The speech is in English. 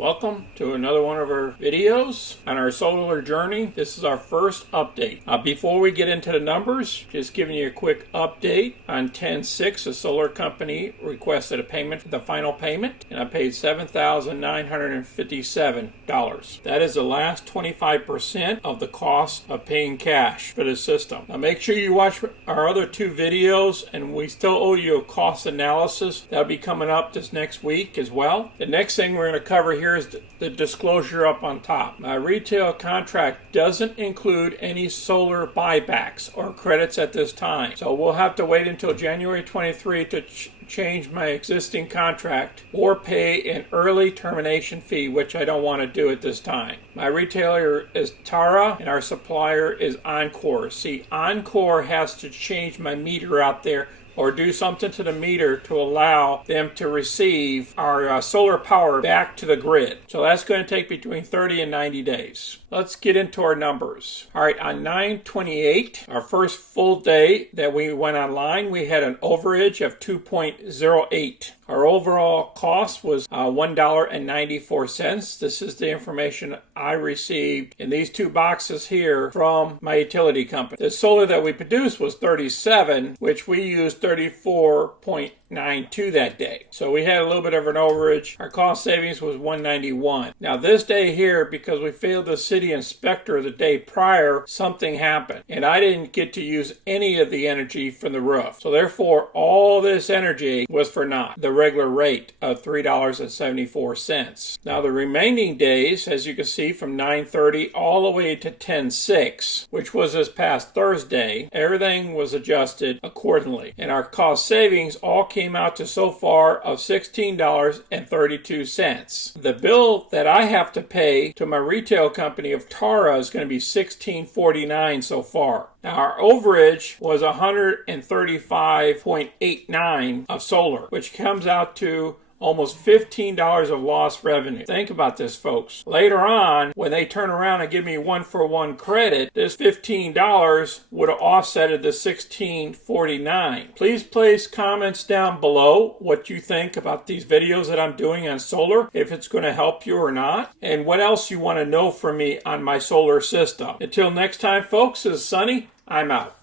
Welcome to another one of our videos on our solar journey. This is our first update. Before we get into the numbers, just giving you a quick update on 10/6. A solar company requested a payment for the final payment, and I paid $7,957. That is the last 25% of the cost of paying cash for the system. Now make sure you watch our other two videos, and we still owe you a cost analysis. That'll be coming up this next week as well. The next thing we're going to cover here is the disclosure up on top. My retail contract doesn't include any solar buybacks or credits at this time. So we'll have to wait until January 23 to change my existing contract or pay an early termination fee, which I don't want to do at this time. My retailer is Tara and our supplier is Encore. See, Encore has to change my meter out there or do something to the meter to allow them to receive our solar power back to the grid. So that's going to take between 30 and 90 days. Let's get into our numbers. All right, on 9/28, our first full day that we went online, we had an overage of 2.08. Our overall cost was $1.94. This is the information I received in these two boxes here from my utility company. The solar that we produced was 37, which we used 34.92 that day. So we had a little bit of an overage. Our cost savings was $191. Now this day here, because we failed the city inspector the day prior, something happened. And I didn't get to use any of the energy from the roof. So therefore, all this energy was for naught. The regular rate of $3.74. Now the remaining days, as you can see, from 9:30 all the way to 10/6, which was this past Thursday, everything was adjusted accordingly. And our cost savings all came out to so far of $16.32. The bill that I have to pay to my retail company of Tara is going to be $16.49 so far. Now our overage was $135.89 of solar, which comes out to almost $15 of lost revenue. Think about this, folks. Later on, when they turn around and give me one-for-one credit, this $15 would have offsetted the $16.49. Please place comments down below what you think about these videos that I'm doing on solar, if it's going to help you or not, and what else you want to know from me on my solar system. Until next time, folks, this is Sunny. I'm out.